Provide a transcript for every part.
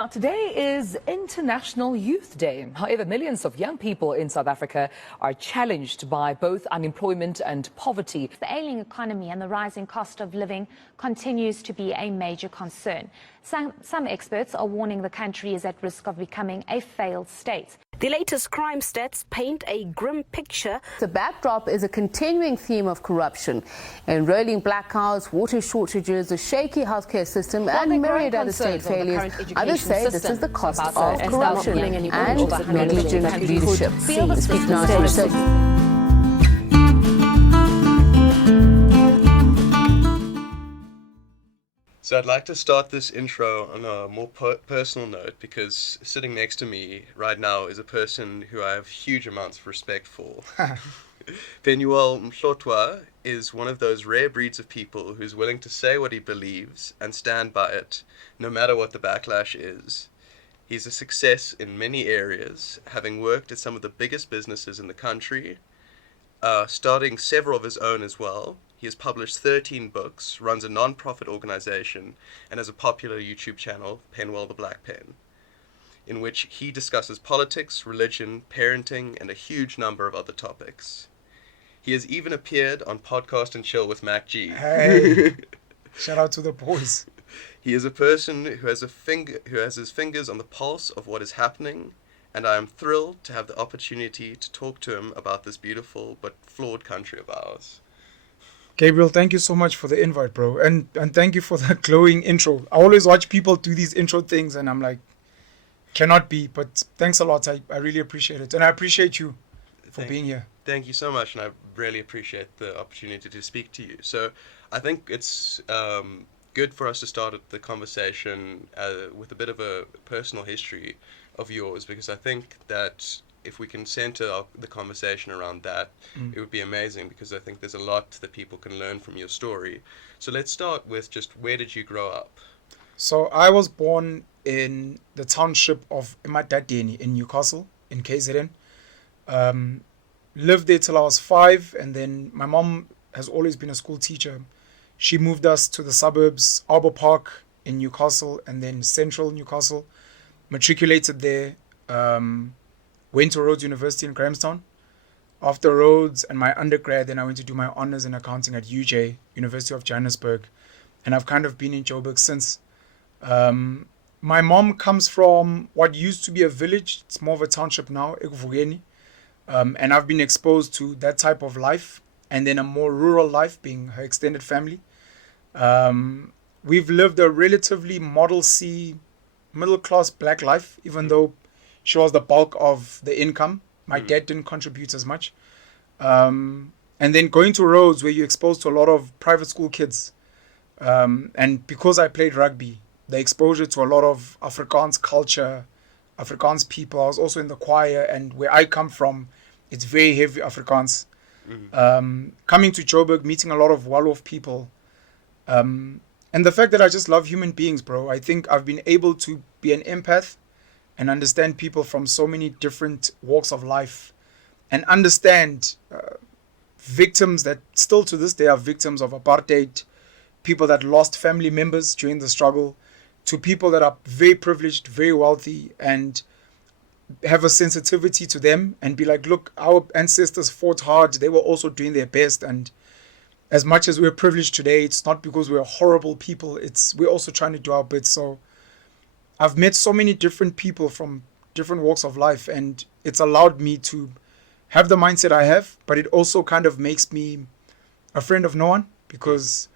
Now, today is International Youth Day. However, millions of young people in South Africa are challenged by both unemployment and poverty. The ailing economy and the rising cost of living continues to be a major concern. Some experts are warning the country is at risk of becoming a failed state. The latest crime stats paint a grim picture. The backdrop is a continuing theme of corruption, enrolling blackouts, water shortages, a shaky healthcare system, and myriad other state failures. Others say this is the cost of corruption and negligent leadership. Speak now to research. So I'd like to start this intro on a more personal note, because sitting next to me right now is a person who I have huge amounts of respect for. Penuel Mlotshwa is one of those rare breeds of people who's willing to say what he believes and stand by it, no matter what the backlash is. He's a success in many areas, having worked at some of the biggest businesses in the country, starting several of his own as well. He has published 13 books, runs a non-profit organization, and has a popular YouTube channel, Penuel the Black Pen, in which he discusses politics, religion, parenting, and a huge number of other topics. He has even appeared on Podcast and Chill with Mac G. Hey, shout out to the boys. He is a person who has his fingers on the pulse of what is happening, and I am thrilled to have the opportunity to talk to him about this beautiful but flawed country of ours. Gabriel, thank you so much for the invite, bro. And thank you for the glowing intro. I always watch people do these intro things and I'm like, cannot be. But thanks a lot. I really appreciate it. And I appreciate you for being here. Thank you so much. And I really appreciate the opportunity to speak to you. So I think it's good for us to start the conversation with a bit of a personal history of yours, because I think that if we can center the conversation around that, it would be amazing, because I think there's a lot that people can learn from your story. So let's start with just, where did you grow up? So I was born in the township of Emadadeni in Newcastle, in KZN. Lived there till I was 5, and then my mom has always been a school teacher. She moved us to the suburbs, Arbor Park in Newcastle, and then central Newcastle. Matriculated there. Went to Rhodes University in Grahamstown. After Rhodes and my undergrad, then I went to do my honors in accounting at UJ, University of Johannesburg. And I've kind of been in Joburg since. My mom comes from what used to be a village. It's more of a township now, Ekuvukeni. And I've been exposed to that type of life, and then a more rural life, being her extended family. We've lived a relatively Model C, middle-class black life, even though she was the bulk of the income. My dad didn't contribute as much. And then going to Rhodes, where you're exposed to a lot of private school kids. And because I played rugby, the exposure to a lot of Afrikaans culture, Afrikaans people. I was also in the choir, and where I come from, it's very heavy Afrikaans. Coming to Joburg, meeting a lot of Wolof people. And the fact that I just love human beings, bro. I think I've been able to be an empath and understand people from so many different walks of life, and understand victims that still to this day are victims of apartheid, people that lost family members during the struggle, to people that are very privileged, very wealthy, and have a sensitivity to them and be like, look, our ancestors fought hard. They were also doing their best. And as much as we're privileged today, it's not because we're horrible people. We're also trying to do our bit. So I've met so many different people from different walks of life, and it's allowed me to have the mindset I have, but it also kind of makes me a friend of no one, because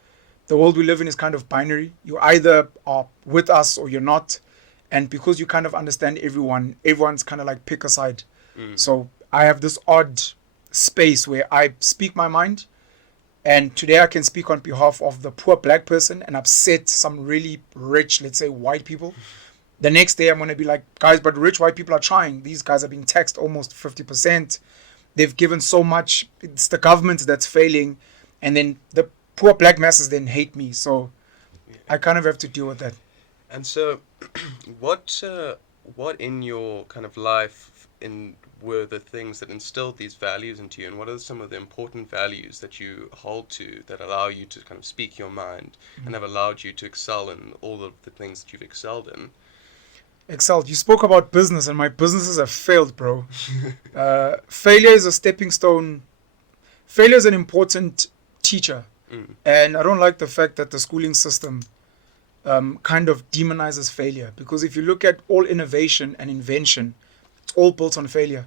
the world we live in is kind of binary. You either are with us or you're not. And because you kind of understand everyone's kind of like pick a side. So I have this odd space where I speak my mind, and today I can speak on behalf of the poor black person and upset some really rich, let's say, white people. The next day I'm going to be like, guys, but rich white people are trying. These guys are being taxed almost 50%. They've given so much. It's the government that's failing. And then the poor black masses then hate me. So I kind of have to deal with that. And so what in your kind of life were the things that instilled these values into you, and what are some of the important values that you hold to that allow you to kind of speak your mind and have allowed you to excel in all of the things that you've excelled in? excelled. You spoke about business, and my businesses have failed, bro. Failure is a stepping stone. Failure is an important teacher. And I don't like the fact that the schooling system kind of demonizes failure. Because if you look at all innovation and invention, it's all built on failure.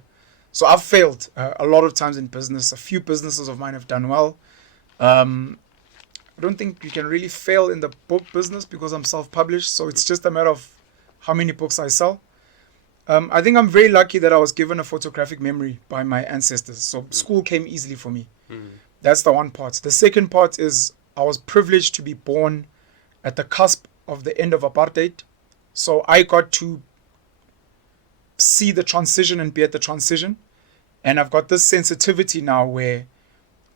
So I've failed a lot of times in business. A few businesses of mine have done well. I don't think you can really fail in the book business because I'm self-published. So it's just a matter of how many books I sell. I think I'm very lucky that I was given a photographic memory by my ancestors. So school came easily for me. That's the one part. The second part is I was privileged to be born at the cusp of the end of apartheid. So I got to see the transition and be at the transition. And I've got this sensitivity now where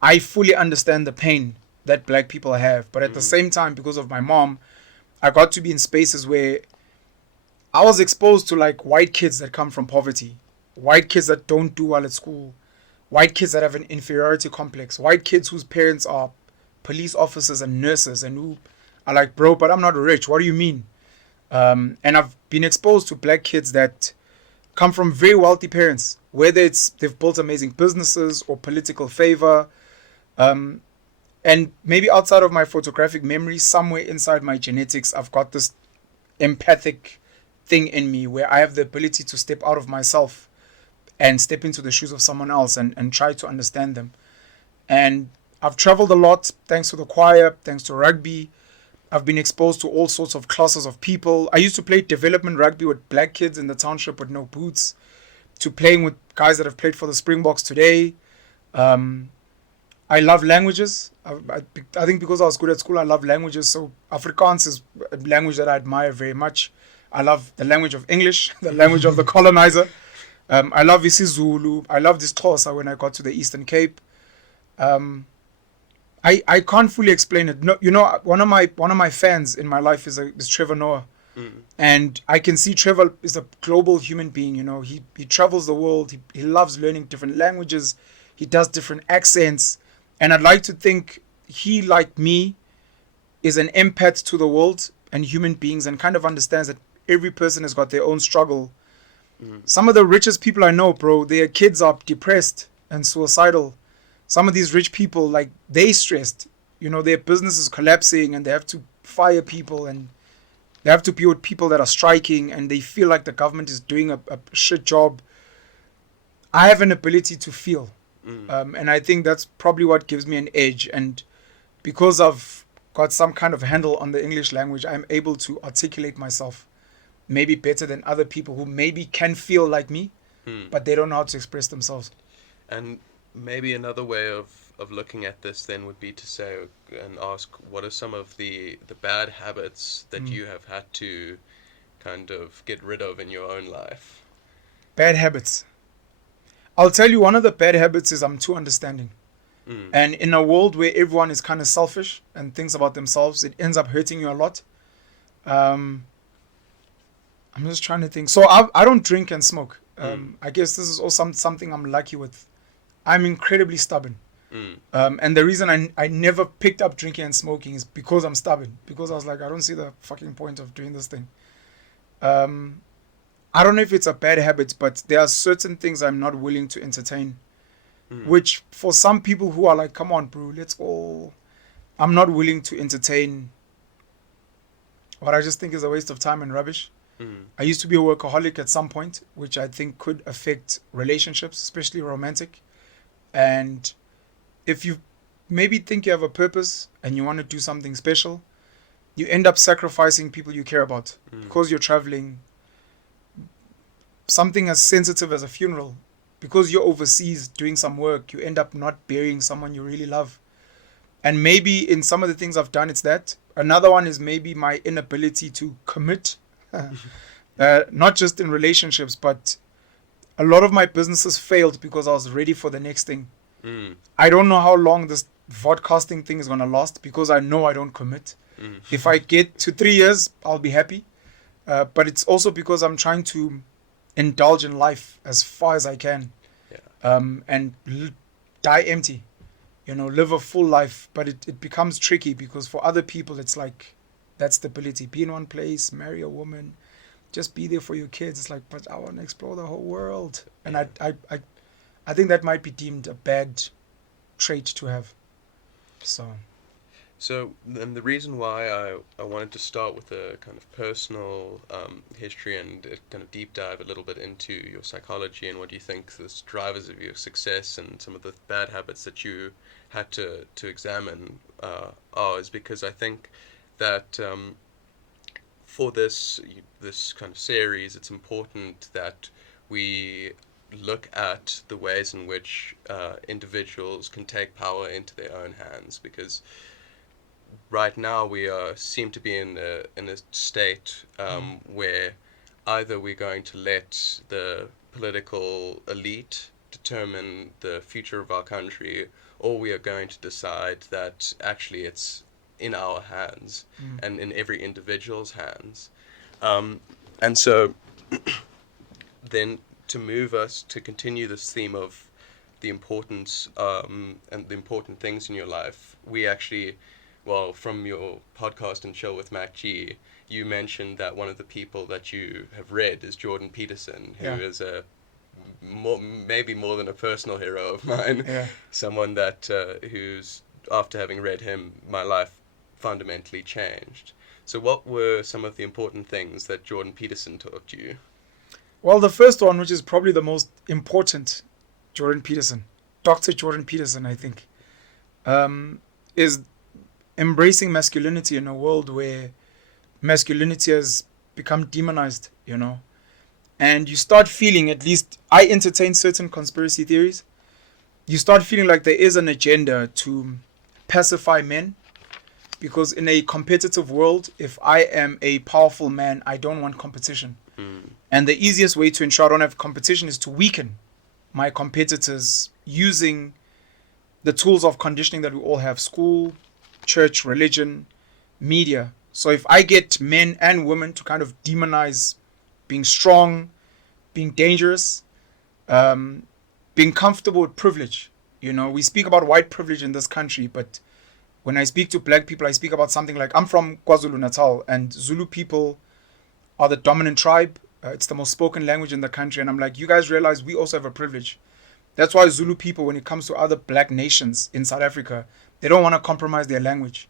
I fully understand the pain that black people have. But at the same time, because of my mom, I got to be in spaces where I was exposed to like white kids that come from poverty, white kids that don't do well at school, white kids that have an inferiority complex, white kids whose parents are police officers and nurses and who are like, bro, but I'm not rich. What do you mean? And I've been exposed to black kids that come from very wealthy parents, whether it's they've built amazing businesses or political favor. And maybe outside of my photographic memory, somewhere inside my genetics, I've got this empathic thing in me where I have the ability to step out of myself and step into the shoes of someone else and try to understand them. And I've traveled a lot thanks to the choir, thanks to rugby. I've been exposed to all sorts of classes of people. I used to play development rugby with black kids in the township with no boots, to playing with guys that have played for the Springboks today. I love languages. I think because I was good at school, I love languages. So Afrikaans is a language that I admire very much. I love the language of English, the language of the colonizer. I love isiZulu. I love this Xhosa when I got to the Eastern Cape. I can't fully explain it. No, you know, one of my fans in my life is Trevor Noah. And I can see Trevor is a global human being. You know, he travels the world. He loves learning different languages. He does different accents. And I'd like to think he, like me, is an empath to the world and human beings and kind of understands that every person has got their own struggle. Some of the richest people I know, bro, their kids are depressed and suicidal. Some of these rich people, like, they stressed. You know, their business is collapsing and they have to fire people and they have to be with people that are striking and they feel like the government is doing a shit job. I have an ability to feel. And I think that's probably what gives me an edge. And because I've got some kind of handle on the English language, I'm able to articulate myself maybe better than other people who maybe can feel like me, but they don't know how to express themselves. And maybe another way of looking at this then would be to say and ask, what are some of the bad habits that you have had to kind of get rid of in your own life? Bad habits. I'll tell you, one of the bad habits is I'm too understanding. And in a world where everyone is kind of selfish and thinks about themselves, it ends up hurting you a lot. I'm just trying to think. So I don't drink and smoke. I guess this is also something I'm lucky with. I'm incredibly stubborn. And the reason I never picked up drinking and smoking is because I'm stubborn. Because I was like, I don't see the fucking point of doing this thing. I don't know if it's a bad habit, but there are certain things I'm not willing to entertain. Which for some people who are like, come on, bro, let's go. I'm not willing to entertain what I just think is a waste of time and rubbish. I used to be a workaholic at some point, which I think could affect relationships, especially romantic. And if you maybe think you have a purpose and you want to do something special, you end up sacrificing people you care about because you're traveling. Something as sensitive as a funeral, because you're overseas doing some work, you end up not burying someone you really love. And maybe in some of the things I've done, it's that. Another one is maybe my inability to commit, not just in relationships, but a lot of my businesses failed because I was ready for the next thing. I don't know how long this vodcasting thing is going to last because I know I don't commit. If I get to 3 years, I'll be happy. But it's also because I'm trying to indulge in life as far as I can, and die empty, you know, live a full life. But it becomes tricky because for other people it's like that stability, be in one place, marry a woman, just be there for your kids. It's like, but I want to explore the whole world. And I think that might be deemed a bad trait to have. So, and the reason why I wanted to start with a kind of personal history and kind of deep dive a little bit into your psychology and what you think the drivers of your success and some of the bad habits that you had to examine are is because I think that for this kind of series, it's important that we look at the ways in which individuals can take power into their own hands, because right now we seem to be in a state where either we're going to let the political elite determine the future of our country, or we are going to decide that actually it's in our hands and in every individual's hands. And so then to move us to continue this theme of the importance and the important things in your life, we actually, well, from your podcast and show with Mac G, you mentioned that one of the people that you have read is Jordan Peterson, who is maybe more than a personal hero of mine. Someone that who's, after having read him, my life fundamentally changed. So what were some of the important things that Jordan Peterson taught you? Well, the first one, which is probably the most important, Jordan Peterson, Dr. Jordan Peterson, I think, is embracing masculinity in a world where masculinity has become demonized, you know. And you start feeling, at least I entertain certain conspiracy theories, you start feeling like there is an agenda to pacify men, because in a competitive world, if I am a powerful man, I don't want competition. And the easiest way to ensure I don't have competition is to weaken my competitors using the tools of conditioning that we all have: school, church, religion, media. So if I get men and women to kind of demonize being strong, being dangerous, being comfortable with privilege. You know, we speak about white privilege in this country, but when I speak to black people, I speak about something like, I'm from KwaZulu-Natal, and Zulu people are the dominant tribe. It's the most spoken language in the country. And I'm like, you guys realize we also have a privilege. That's why Zulu people, when it comes to other black nations in South Africa, they don't want to compromise their language,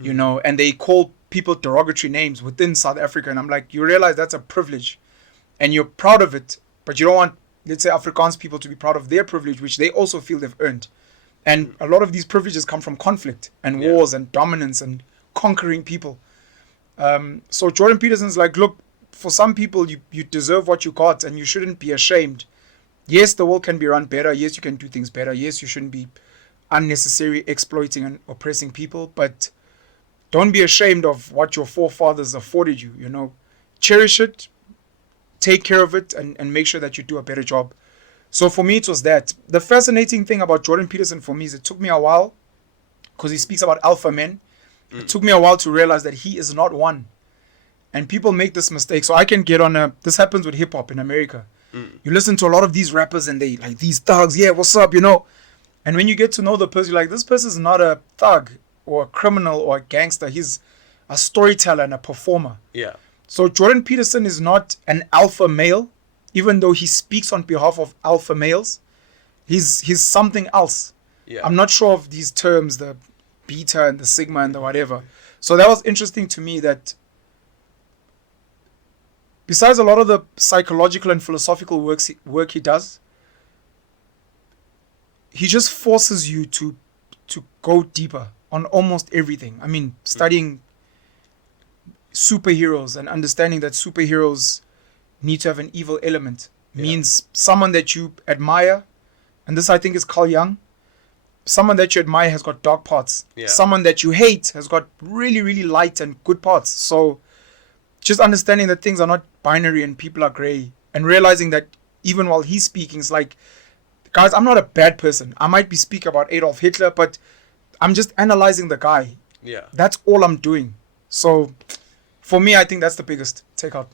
you know, and they call people derogatory names within South Africa. And I'm like, you realize that's a privilege and you're proud of it, but you don't want, let's say, Afrikaans people to be proud of their privilege, which they also feel they've earned. And a lot of these privileges come from conflict and wars and dominance and conquering people. So Jordan Peterson's like, look, for some people, you deserve what you got and you shouldn't be ashamed. Yes, the world can be run better. Yes, you can do things better. Yes, you shouldn't be unnecessarily exploiting and oppressing people, but don't be ashamed of what your forefathers afforded you, you know. Cherish it, take care of it, and make sure that you do a better job. So for me, it was that. The fascinating thing about Jordan Peterson for me is it took me a while, because he speaks about alpha men. It took me a while to realize that he is not one. And people make this mistake. So I can get on this happens with hip hop in America. You listen to a lot of these rappers and they like, these thugs, yeah, what's up, you know. And when you get to know the person, you're like, this person is not a thug or a criminal or a gangster. He's a storyteller and a performer. Yeah. So Jordan Peterson is not an alpha male, even though he speaks on behalf of alpha males. He's something else. Yeah. I'm not sure of these terms, the beta and the sigma and the whatever. So that was interesting to me, that besides a lot of the psychological and philosophical work he does, he just forces you to go deeper on almost everything. I mean, studying superheroes and understanding that superheroes need to have an evil element means someone that you admire, and this I think is Carl Jung, someone that you admire has got dark parts. Someone that you hate has got really, really light and good parts. So just understanding that things are not binary and people are gray, and realizing that even while he's speaking, it's like, guys, I'm not a bad person. I might be speaking about Adolf Hitler, but I'm just analyzing the guy. Yeah. That's all I'm doing. So for me, I think that's the biggest takeout.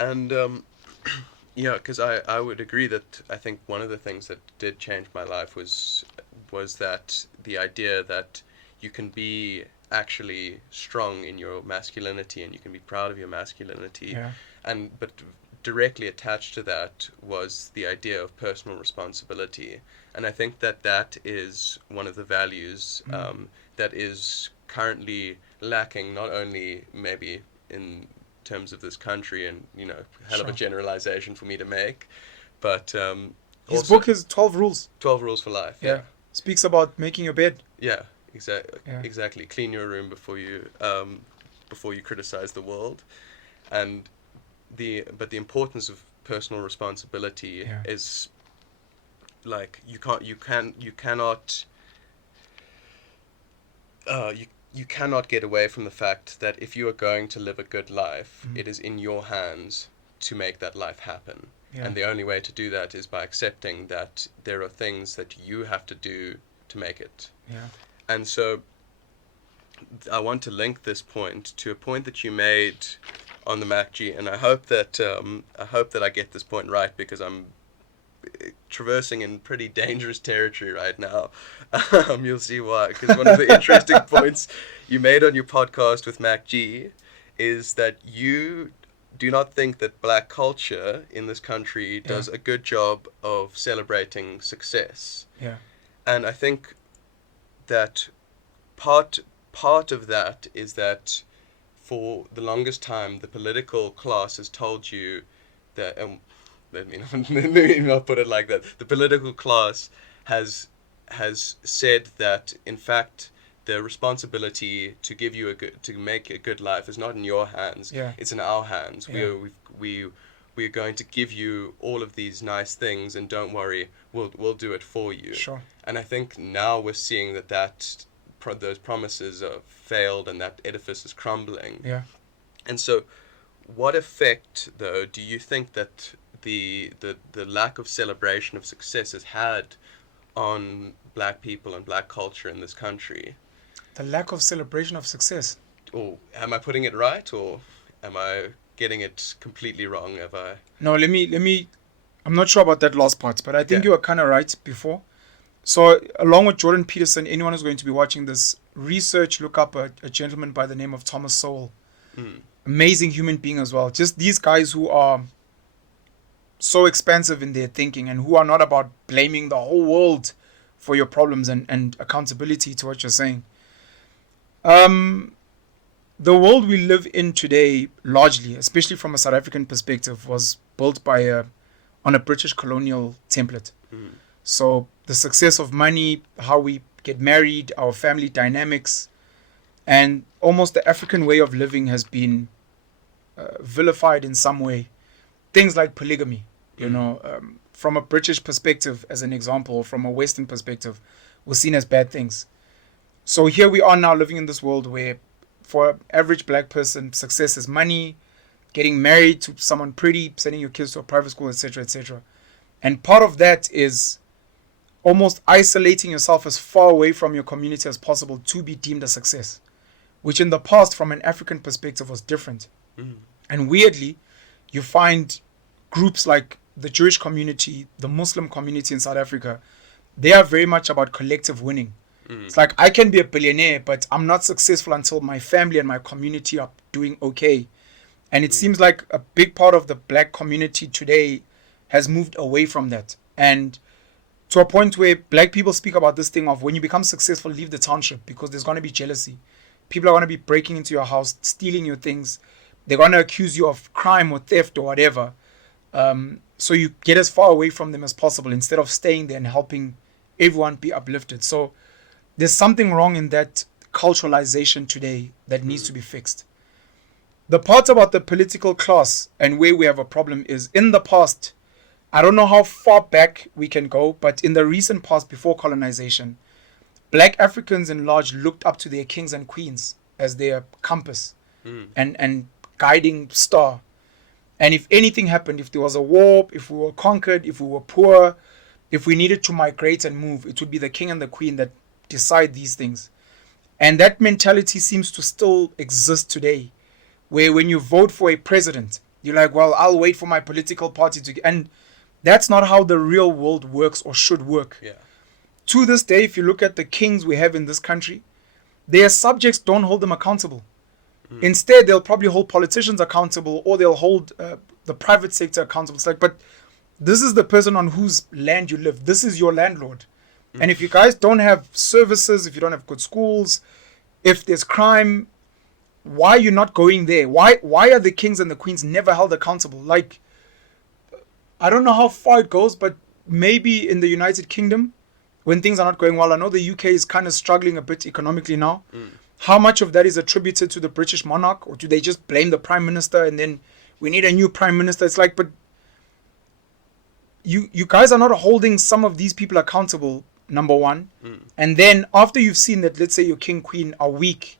And yeah, because I would agree that I think one of the things that did change my life was that the idea that you can be actually strong in your masculinity and you can be proud of your masculinity. but directly attached to that was the idea of personal responsibility. And I think that is one of the values that is currently lacking, not only maybe in terms of this country, and hell of a generalization for me to make, but his book is 12 Rules. 12 Rules for Life. Yeah. Speaks about making your bed. Yeah, exactly. Clean your room before you criticize the world, and but the importance of personal responsibility is like you cannot get away from the fact that if you are going to live a good life, it is in your hands to make that life happen. Yeah. And the only way to do that is by accepting that there are things that you have to do to make it. Yeah. And so I want to link this point to a point that you made on the MacG, and I hope that I get this point right, because I'm traversing in pretty dangerous territory right now. You'll see why, because one of the interesting points you made on your podcast with MacG is that you do not think that black culture in this country does a good job of celebrating success. Yeah. And I think that part of that is that for the longest time the political class has told you that let me not put it like that. The political class has said that in fact the responsibility to give you to make a good life is not in your hands. Yeah. It's in our hands. Yeah. We're going to give you all of these nice things, and don't worry, we'll do it for you. Sure. And I think now we're seeing that those promises have failed, and that edifice is crumbling. Yeah. And so, what effect, though, do you think that the lack of celebration of success has had on black people and black culture in this country? The lack of celebration of success. Or am I putting it right, or am I getting it completely wrong? No, let me I'm not sure about that last part, but I think you were kind of right before. So along with Jordan Peterson, anyone who's going to be watching this, look up a gentleman by the name of Thomas Sowell. Amazing human being as well. Just these guys who are so expansive in their thinking, and who are not about blaming the whole world for your problems, and accountability to what you're saying. The world we live in today, largely, especially from a South African perspective, was built on a British colonial template. So the success of money, how we get married, our family dynamics, and almost the African way of living has been vilified in some way. Things like polygamy, from a British perspective, as an example, or from a Western perspective, were seen as bad things. So here we are now living in this world where, for an average black person, success is money, getting married to someone pretty, sending your kids to a private school, etc., etc. And part of that is almost isolating yourself as far away from your community as possible to be deemed a success, which in the past, from an African perspective, was different. And weirdly, you find groups like the Jewish community, the Muslim community in South Africa, they are very much about collective winning. It's like, I can be a billionaire, but I'm not successful until my family and my community are doing okay. And it seems like a big part of the black community today has moved away from that. And to a point where black people speak about this thing of, when you become successful, leave the township, because there's going to be jealousy. People are going to be breaking into your house, stealing your things. They're going to accuse you of crime or theft or whatever. So you get as far away from them as possible, instead of staying there and helping everyone be uplifted. So there's something wrong in that culturalization today that needs to be fixed. The part about the political class and where we have a problem is, in the past, I don't know how far back we can go, but in the recent past, before colonization, black Africans in large looked up to their kings and queens as their compass and guiding star. And if anything happened, if there was a war, if we were conquered, if we were poor, if we needed to migrate and move, it would be the king and the queen that decide these things. And that mentality seems to still exist today, where when you vote for a president, you're like, well, I'll wait for my political party to... And that's not how the real world works or should work. Yeah. To this day, if you look at the kings we have in this country, their subjects don't hold them accountable. Instead, they'll probably hold politicians accountable, or they'll hold the private sector accountable. It's like, but this is the person on whose land you live. This is your landlord. And if you guys don't have services, if you don't have good schools, if there's crime, why are you not going there? Why are the kings and the queens never held accountable? Like, I don't know how far it goes, but maybe in the United Kingdom, when things are not going well, I know the UK is kind of struggling a bit economically now. How much of that is attributed to the British monarch, or do they just blame the prime minister and then we need a new prime minister? It's like, but you guys are not holding some of these people accountable, number one. And then after you've seen that, let's say your king, queen are weak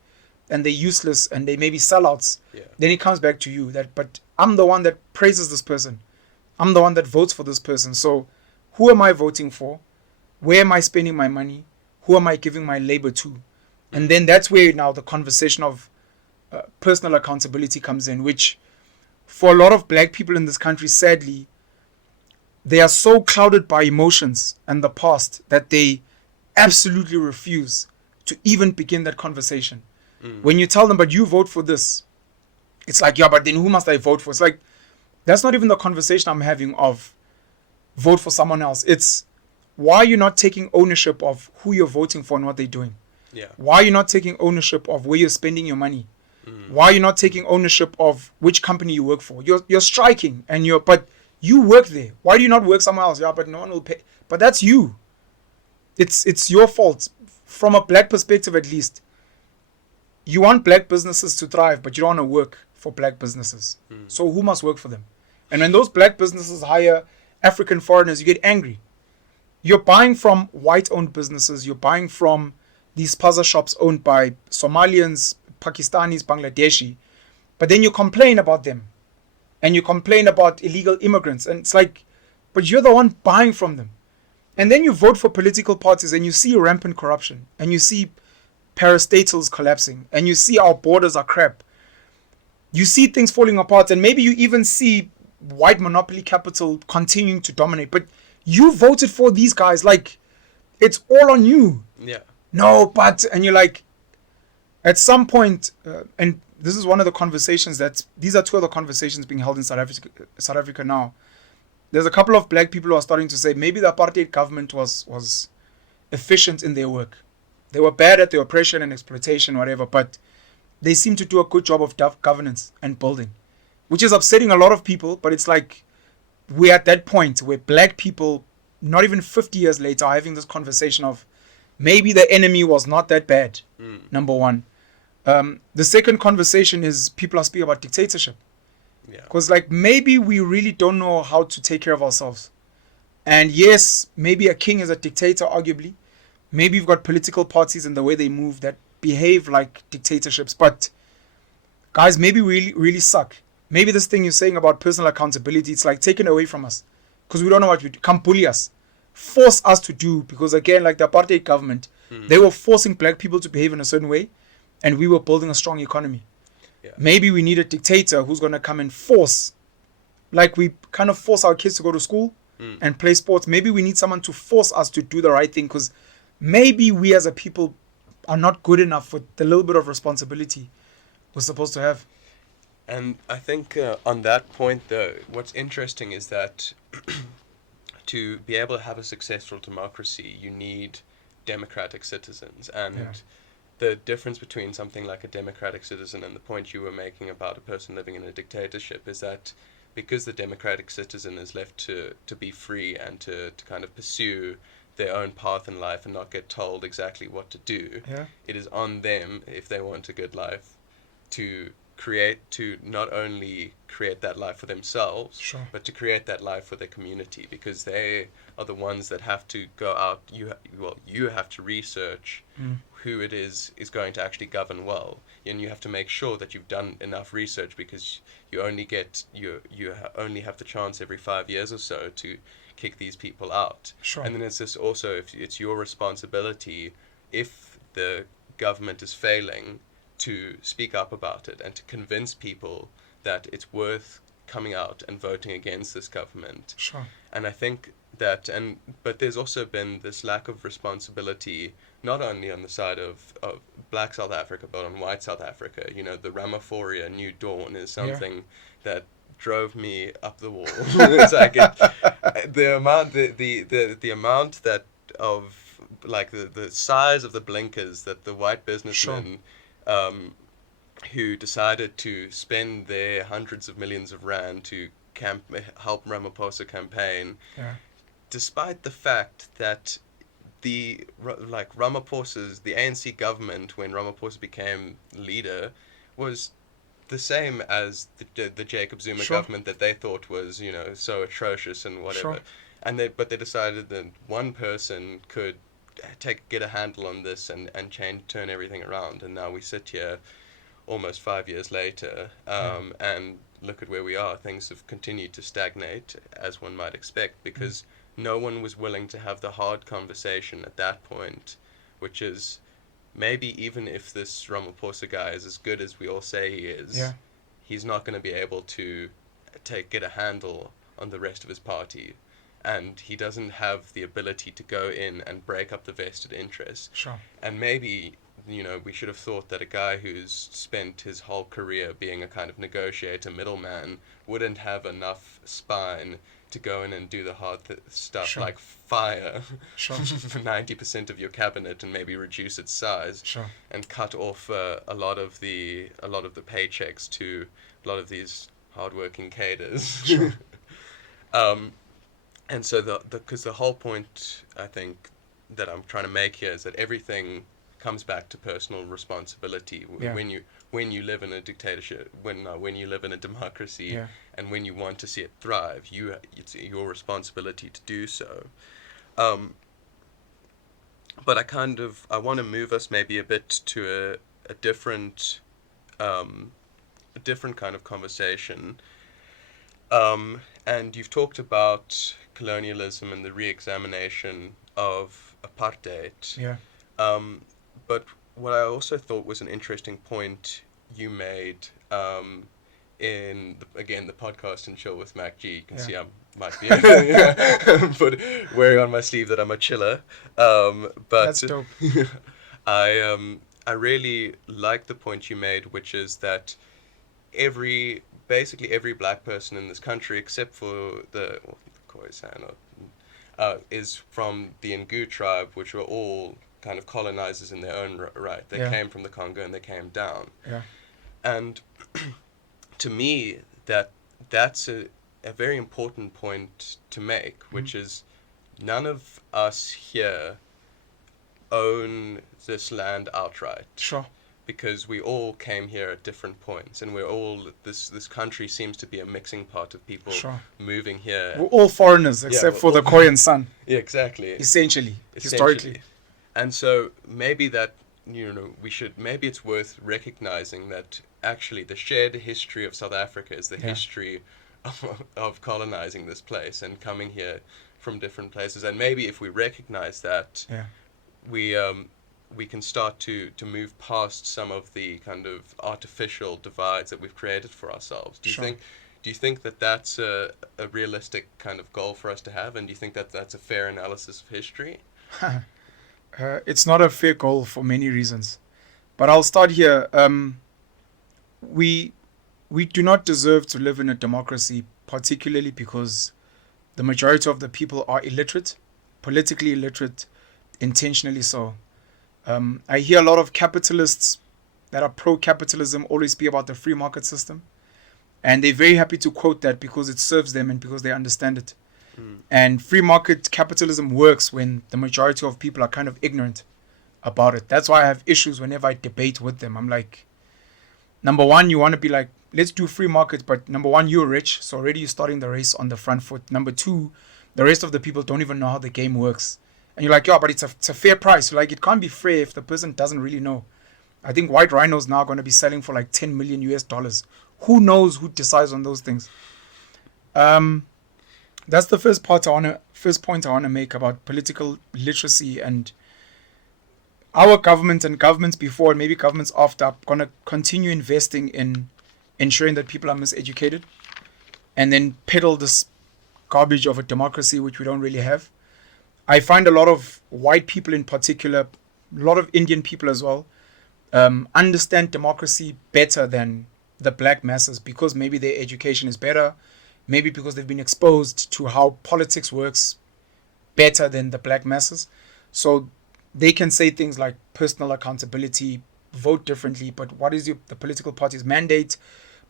and they're useless and they may be sellouts, then it comes back to you that, but I'm the one that praises this person. I'm the one that votes for this person. So who am I voting for? Where am I spending my money? Who am I giving my labor to? And then that's where now the conversation of personal accountability comes in, which for a lot of black people in this country, sadly, they are so clouded by emotions and the past that they absolutely refuse to even begin that conversation. When you tell them, but you vote for this, it's like, yeah, but then who must I vote for? It's like, that's not even the conversation I'm having of vote for someone else. It's why are you not taking ownership of who you're voting for and what they're doing? Why are you not taking ownership of where you're spending your money? Why are you not taking ownership of which company you work for? You're striking but you work there. Why do you not work somewhere else? Yeah, but no one will pay. But that's you. It's your fault. From a black perspective, at least, you want black businesses to thrive, but you don't want to work for black businesses. So who must work for them? And when those black businesses hire African foreigners, you get angry. You're buying from white-owned businesses. You're buying from these spaza shops owned by Somalians, Pakistanis, Bangladeshi. But then you complain about them. And you complain about illegal immigrants. And it's like, but you're the one buying from them. And then you vote for political parties and you see rampant corruption. And you see parastatals collapsing. And you see our borders are crap. You see things falling apart. And maybe you even see white monopoly capital continuing to dominate. But you voted for these guys. Like, it's all on you. No, but, and you're like, at some point, and this is one of the conversations these are two of the conversations being held in South Africa now. There's a couple of black people who are starting to say maybe the apartheid government was efficient in their work. They were bad at the oppression and exploitation, whatever, but they seem to do a good job of governance and building, which is upsetting a lot of people. But it's like we're at that point where black people, not even 50 years later, are having this conversation of maybe the enemy was not that bad, number one. The second conversation is people are speaking about dictatorship. Because like maybe we really don't know how to take care of ourselves. And yes, maybe a king is a dictator, arguably. Maybe you've got political parties and the way they move that behave like dictatorships. But guys, maybe we really, really suck. Maybe this thing you're saying about personal accountability, it's like taken away from us. Because we don't know what we do. Come bully us. Force us to do. Because again, like the apartheid government, they were forcing black people to behave in a certain way. And we were building a strong economy. Maybe we need a dictator who's going to come and force. Like we kind of force our kids to go to school and play sports. Maybe we need someone to force us to do the right thing. Because maybe we as a people are not good enough for the little bit of responsibility we're supposed to have. And I think on that point, though, what's interesting is that to be able to have a successful democracy, you need democratic citizens. And the difference between something like a democratic citizen and the point you were making about a person living in a dictatorship is that because the democratic citizen is left to be free and to kind of pursue their own path in life and not get told exactly what to do, it is on them, if they want a good life, to not only create that life for themselves, but to create that life for their community, because they are the ones that have to go out. You have to research who it is going to actually govern well, and you have to make sure that you've done enough research, because you only have the chance every 5 years or so to kick these people out. And then it's it's your responsibility, if the government is failing, to speak up about it and to convince people that it's worth coming out and voting against this government. And I think but there's also been this lack of responsibility, not only on the side of black South Africa, but on white South Africa. You know, the Ramaphoria New Dawn is something that drove me up the wall. It's like the amount that of like the size of the blinkers that the white businessmen who decided to spend their hundreds of millions of rand to help Ramaphosa campaign, despite the fact that the ANC government, when Ramaphosa became leader, was the same as the Jacob Zuma government that they thought was, you know, so atrocious and whatever. But they decided that one person could get a handle on this and turn everything around. And now we sit here almost 5 years later, and look at where we are. Things have continued to stagnate, as one might expect, because no one was willing to have the hard conversation at that point, which is, maybe even if this Ramaphosa guy is as good as we all say he is, he's not going to be able to get a handle on the rest of his party. And he doesn't have the ability to go in and break up the vested interests. And maybe, you know, we should have thought that a guy who's spent his whole career being a kind of negotiator, middleman, wouldn't have enough spine to go in and do the hard stuff, like fire 90% of your cabinet and maybe reduce its size, and cut off a lot of the paychecks to a lot of these hardworking cadres. And so because the whole point, I think, that I'm trying to make here is that everything comes back to personal responsibility. When you live in a dictatorship, when you live in a democracy, and when you want to see it thrive, it's your responsibility to do so. But I want to move us maybe a bit to a different kind of conversation. And you've talked about colonialism and the re-examination of apartheid. But what I also thought was an interesting point you made in, the podcast and chill with Mac G. You can see I might be but wearing on my sleeve that I'm a chiller. But that's dope. I really like the point you made, which is that basically every black person in this country, except for the Khoisan, is from the Ngu tribe, which were all kind of colonizers in their own right. They came from the Congo and they came down. And to me, that's a very important point to make, which is none of us here own this land outright. Because we all came here at different points, and we're all this country seems to be a mixing pot of people moving here. We're all foreigners except for the Khoi and San. Yeah, exactly. Essentially, historically. And so maybe that, maybe it's worth recognizing that actually the shared history of South Africa is the history of colonizing this place and coming here from different places. And maybe if we recognize that, we can start to move past some of the kind of artificial divides that we've created for ourselves. Do you think that that's a realistic kind of goal for us to have? And do you think that that's a fair analysis of history? It's not a fair goal for many reasons. But I'll start here. We do not deserve to live in a democracy, particularly because the majority of the people are illiterate, politically illiterate, intentionally so. I hear a lot of capitalists that are pro-capitalism always speak about the free market system. And they're very happy to quote that because it serves them and because they understand it. And free market capitalism works when the majority of people are kind of ignorant about it. That's why I have issues whenever I debate with them. I'm like, number one, you want to be like, let's do free market. But number one, you're rich. So already you're starting the race on the front foot. Number two, the rest of the people don't even know how the game works. And you're like, yeah, but it's a fair price. Like, it can't be fair if the person doesn't really know. I think white rhinos now are going to be selling for like $10 million US. Who knows who decides on those things? That's the first point I want to make about political literacy, and our government and governments before and maybe governments after are going to continue investing in ensuring that people are miseducated, and then peddle this garbage of a democracy, which we don't really have. I find a lot of white people in particular, a lot of Indian people as well, understand democracy better than the black masses because maybe their education is better, maybe because they've been exposed to how politics works better than the black masses. So they can say things like personal accountability, vote differently, but what is the political party's mandate?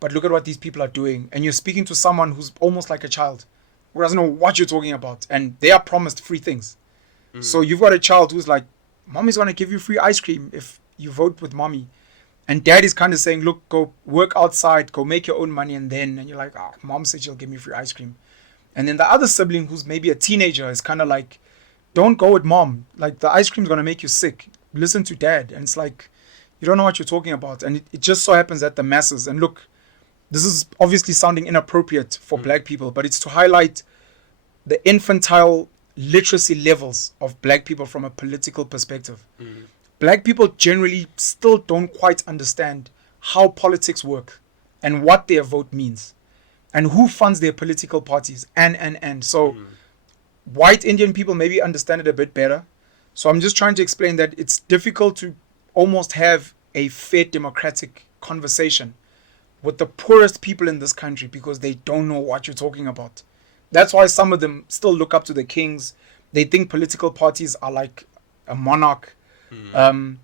But look at what these people are doing. And you're speaking to someone who's almost like a child, who doesn't know what you're talking about. And they are promised free things. So you've got a child who's like, mommy's going to give you free ice cream if you vote with mommy. And dad is kind of saying, look, go work outside, go make your own money. And you're like, mom said she'll give me free ice cream. And then the other sibling who's maybe a teenager is kind of like, don't go with mom. Like, the ice cream's going to make you sick. Listen to dad. And it's like, you don't know what you're talking about. And it just so happens that the masses, and look, this is obviously sounding inappropriate for black people, but it's to highlight the infantile literacy levels of black people from a political perspective. Black people generally still don't quite understand how politics work and what their vote means and who funds their political parties and. So white Indian people maybe understand it a bit better. So I'm just trying to explain that it's difficult to almost have a fair democratic conversation with the poorest people in this country because they don't know what you're talking about. That's why some of them still look up to the kings. They think political parties are like a monarch. And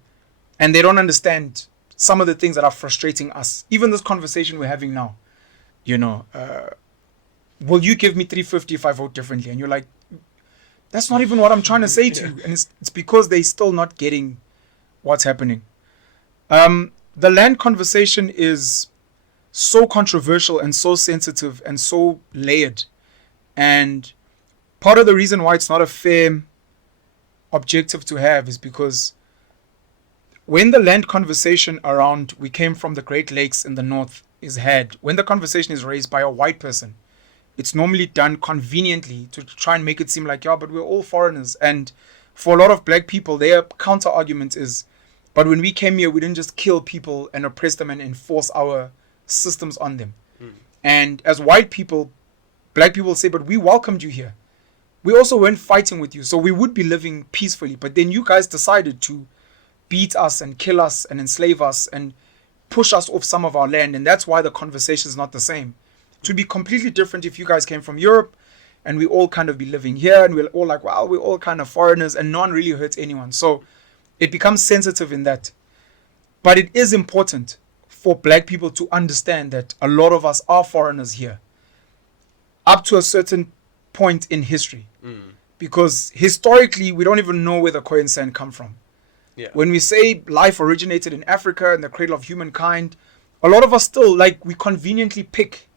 they don't understand some of the things that are frustrating us. Even this conversation we're having now, will you give me 350 if I vote differently? And you're like, that's not even what I'm trying to say to you. And it's because they're still not getting what's happening. The land conversation is so controversial and so sensitive and so layered. And part of the reason why it's not a fair objective to have is because when the land conversation around we came from the Great Lakes in the north is had, when the conversation is raised by a white person, it's normally done conveniently to try and make it seem like, but we're all foreigners. And for a lot of black people, their counter argument is, but when we came here, we didn't just kill people and oppress them and enforce our systems on them. And as white people, black people say, but we welcomed you here. We also weren't fighting with you, so we would be living peacefully. But then you guys decided to beat us and kill us and enslave us and push us off some of our land. And that's why the conversation is not the same. It would be completely different if you guys came from Europe and we all kind of be living here and we're all like, well, we're all kind of foreigners and no one really hurts anyone. So it becomes sensitive in that. But it is important for black people to understand that a lot of us are foreigners here up to a certain point in history. Because historically, we don't even know where the Khoisan sand come from. When we say life originated in Africa and the cradle of humankind, a lot of us still, we conveniently pick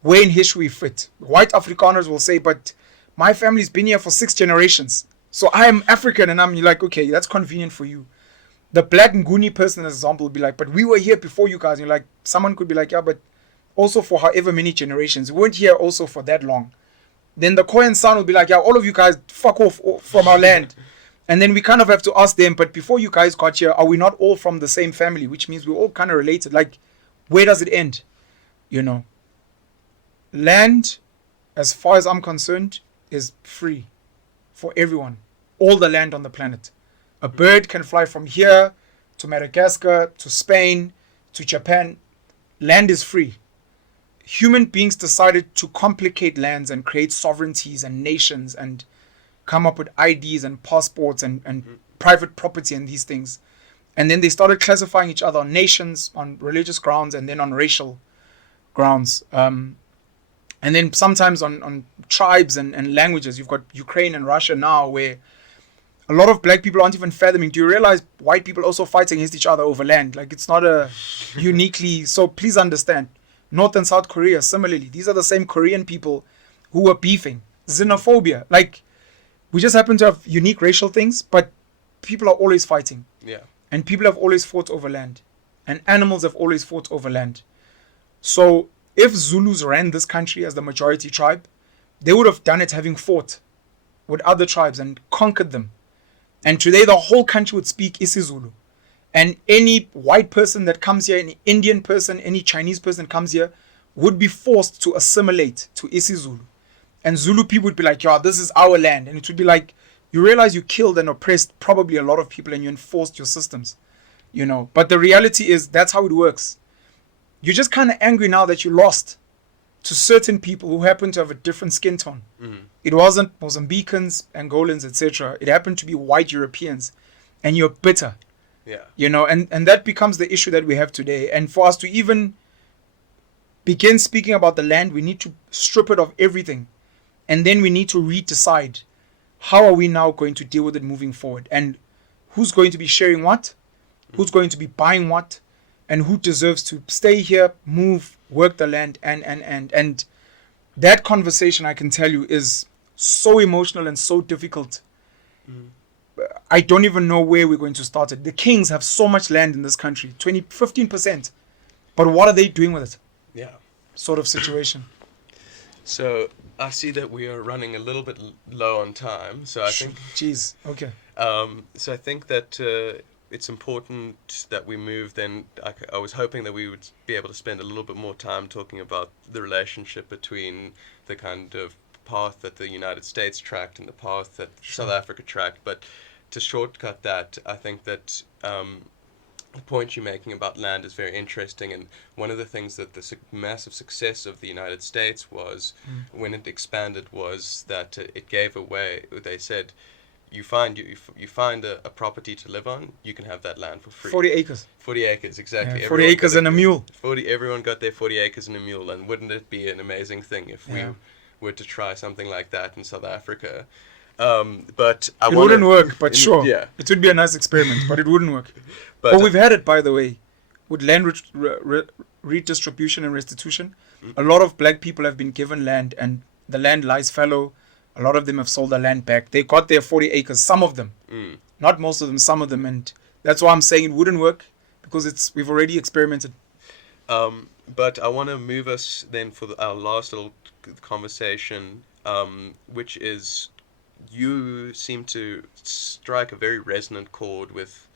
where in history we fit. White Afrikaners will say, but my family's been here for 6 generations. So I am African, and I'm like, okay, that's convenient for you. The black Nguni person, as an example, would be like, but we were here before you guys. And you're like, someone could be like, but also for however many generations. We weren't here also for that long. Then the Khoisan son will be like, all of you guys fuck off from our land. And then we kind of have to ask them, but before you guys got here, are we not all from the same family? Which means we're all kind of related. Like, where does it end? Land, as far as I'm concerned, is free for everyone. All the land on the planet. A bird can fly from here to Madagascar, to Spain, to Japan. Land is free. Human beings decided to complicate lands and create sovereignties and nations and come up with IDs and passports and private property and these things. And then they started classifying each other on nations, on religious grounds, and then on racial grounds. And then sometimes on tribes and languages. You've got Ukraine and Russia now, where a lot of black people aren't even fathoming. Do you realize white people also fight against each other over land? It's not a uniquely... So please understand. North and South Korea, similarly. These are the same Korean people who were beefing. Xenophobia. We just happen to have unique racial things, but people are always fighting. And people have always fought over land. And animals have always fought over land. So if Zulus ran this country as the majority tribe, they would have done it having fought with other tribes and conquered them. And today the whole country would speak isiZulu. And any white person that comes here, any Indian person, any Chinese person comes here, would be forced to assimilate to isiZulu. And Zulu people would be like, yeah, this is our land. And it would be like, you realize you killed and oppressed probably a lot of people and you enforced your systems, you know. But the reality is that's how it works. You're just kind of angry now that you lost to certain people who happen to have a different skin tone. It wasn't Mozambicans, Angolans, etc. It happened to be white Europeans. And you're bitter. Yeah. You know, and that becomes the issue that we have today. And for us to even begin speaking about the land, we need to strip it of everything. And then we need to redecide, how are we now going to deal with it moving forward? And who's going to be sharing what? Who's going to be buying what? And who deserves to stay here, move, work the land? And that conversation, I can tell you, is so emotional and so difficult. I don't even know where we're going to start it. The kings have so much land in this country, 15%. But what are they doing with it? Yeah. Sort of situation. So I see that we are running a little bit low on time. So I think. Jeez. Okay. So I think that it's important that we move. Then I was hoping that we would be able to spend a little bit more time talking about the relationship between the kind of path that the United States tracked and the path that South Africa tracked. But to shortcut that, I think that the point you're making about land is very interesting, and one of the things that the massive success of the United States was when it expanded was that it gave away. They said, you find a property to live on, you can have that land for free. 40 acres. 40 acres, exactly. Yeah, 40 acres and a mule. Everyone got their 40 acres and a mule, and wouldn't it be an amazing thing if we were to try something like that in South Africa? But it wouldn't work, but sure. Yeah. It would be a nice experiment, but it wouldn't work. But we've had it, by the way, with land redistribution and restitution. A lot of black people have been given land, and the land lies fallow. A lot of them have sold their land back. They got their 40 acres, some of them. Not most of them, some of them. And that's why I'm saying it wouldn't work, because we've already experimented. But I want to move us then for our last little conversation, which is, you seem to strike a very resonant chord with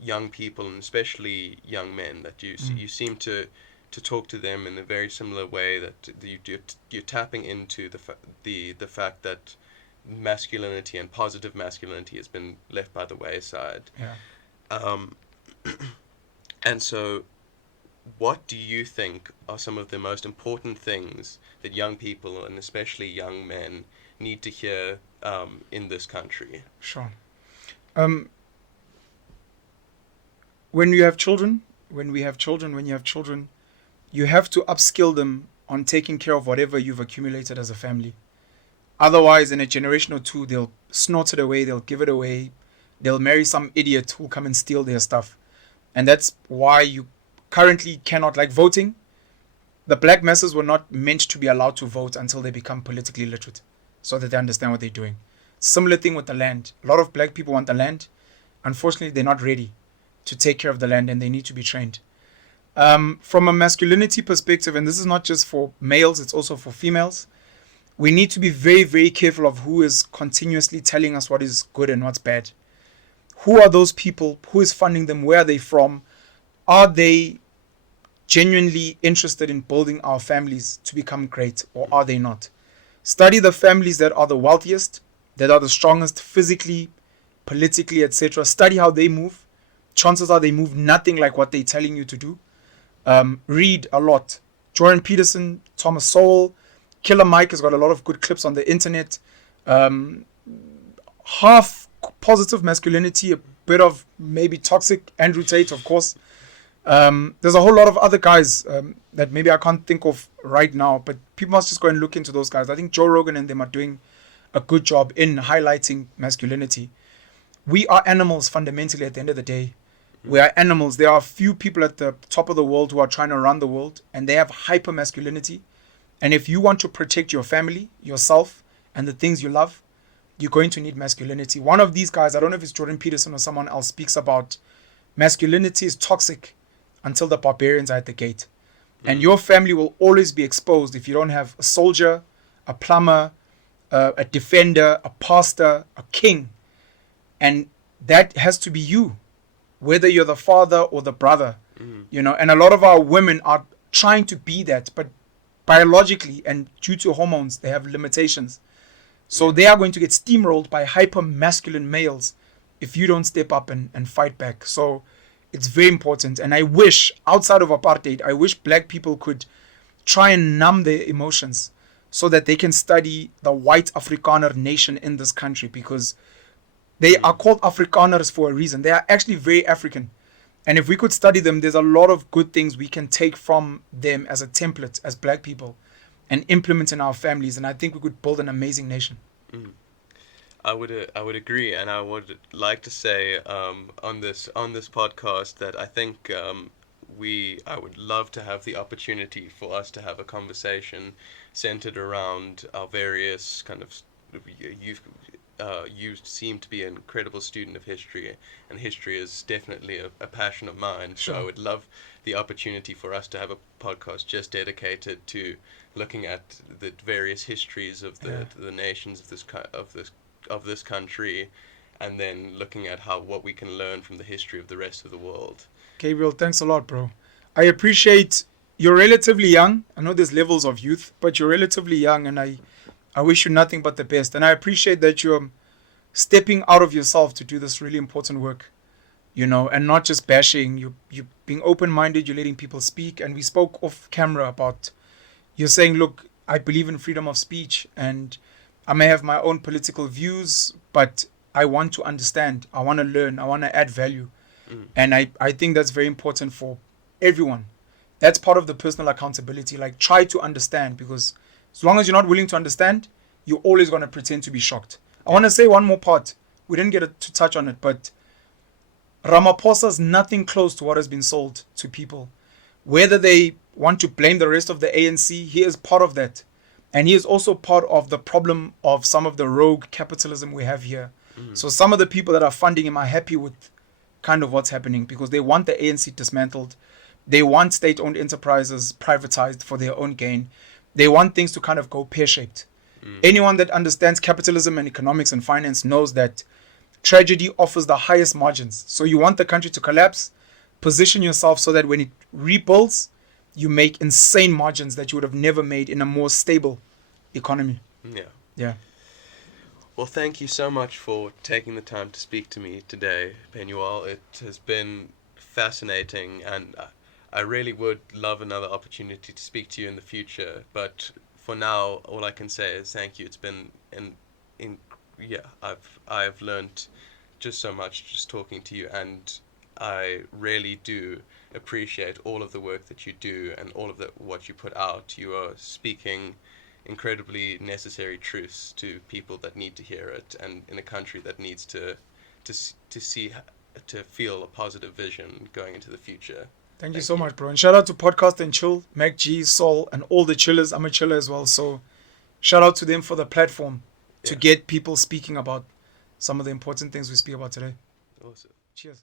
young people, and especially young men, that you seem to talk to them in a very similar way, that you're tapping into the fact that masculinity and positive masculinity has been left by the wayside. And so what do you think are some of the most important things that young people, and especially young men, need to hear in this country? Sure. When you have children, you have to upskill them on taking care of whatever you've accumulated as a family. Otherwise, in a generation or two, they'll snort it away, they'll give it away, they'll marry some idiot who'll come and steal their stuff. And that's why you currently cannot, like voting, the black masses were not meant to be allowed to vote until they become politically literate, so that they understand what they're doing. Similar thing with the land. A lot of black people want the land. Unfortunately, they're not ready to take care of the land, and they need to be trained. From a masculinity perspective, and this is not just for males, it's also for females, we need to be very, very careful of who is continuously telling us what is good and what's bad. Who are those people? Who is funding them? Where are they from? Are they genuinely interested in building our families to become great, or are they not? Study the families that are the wealthiest, that are the strongest physically, politically, etc. Study how they move. Chances are they move nothing like what they're telling you to do. Read a lot. Jordan Peterson, Thomas Sowell, Killer Mike has got a lot of good clips on the internet. Half positive masculinity, a bit of maybe toxic. Andrew Tate, of course. There's a whole lot of other guys that maybe I can't think of right now, but people must just go and look into those guys. I think Joe Rogan and them are doing a good job in highlighting masculinity. We are animals fundamentally at the end of the day. We are animals. There are a few people at the top of the world who are trying to run the world, and they have hyper masculinity. And if you want to protect your family, yourself, and the things you love, you're going to need masculinity. One of these guys, I don't know if it's Jordan Peterson or someone else, speaks about masculinity is toxic until the barbarians are at the gate. And your family will always be exposed if you don't have a soldier, a plumber, a defender, a pastor, a king. And that has to be you, whether you're the father or the brother, you know. And a lot of our women are trying to be that, but biologically and due to hormones, they have limitations. So they are going to get steamrolled by hyper masculine males if you don't step up and fight back. So it's very important. And I wish, outside of apartheid, I wish black people could try and numb their emotions so that they can study the white Afrikaner nation in this country, because they are called Afrikaners for a reason. They are actually very African. And if we could study them, there's a lot of good things we can take from them as a template as black people and implement in our families. And I think we could build an amazing nation. I would agree, and I would like to say on this podcast that I think I would love to have the opportunity for us to have a conversation centered around our various kind of you seem to be an incredible student of history, and history is definitely a passion of mine. Sure. So I would love the opportunity for us to have a podcast just dedicated to looking at the various histories of the nations of this country, and then looking at what we can learn from the history of the rest of the world. Gabriel, thanks a lot, bro. I appreciate you're relatively young. I know there's levels of youth, but you're relatively young, and I wish you nothing but the best. And I appreciate that you're stepping out of yourself to do this really important work, and not just bashing. You're being open-minded, you're letting people speak. And we spoke off camera about, you're saying, look, I believe in freedom of speech, and I may have my own political views, but I want to understand, I want to learn, I want to add value. And I think that's very important for everyone. That's part of the personal accountability. Like, try to understand, because as long as you're not willing to understand, you're always going to pretend to be shocked. I want to say one more part. We didn't get to touch on it, but Ramaphosa's nothing close to what has been sold to people. Whether they want to blame the rest of the ANC, he is part of that. And he is also part of the problem of some of the rogue capitalism we have here. So some of the people that are funding him are happy with kind of what's happening, because they want the ANC dismantled. They want state-owned enterprises privatized for their own gain. They want things to kind of go pear-shaped. Anyone that understands capitalism and economics and finance knows that tragedy offers the highest margins. So you want the country to collapse, position yourself so that when it rebuilds, you make insane margins that you would have never made in a more stable economy. Yeah. Well, thank you so much for taking the time to speak to me today, Penuel. It has been fascinating, and I really would love another opportunity to speak to you in the future. But for now, all I can say is thank you. It's been I've learned just so much just talking to you, and I really do appreciate all of the work that you do and all of what you put out. You are speaking incredibly necessary truths to people that need to hear it, and in a country that needs to feel a positive vision going into the future. Thank you so much, bro. And shout out to Podcast and Chill, Mac G, Sol, and all the chillers. I'm a chiller as well, so shout out to them for the platform to get people speaking about some of the important things we speak about today. Awesome. Cheers.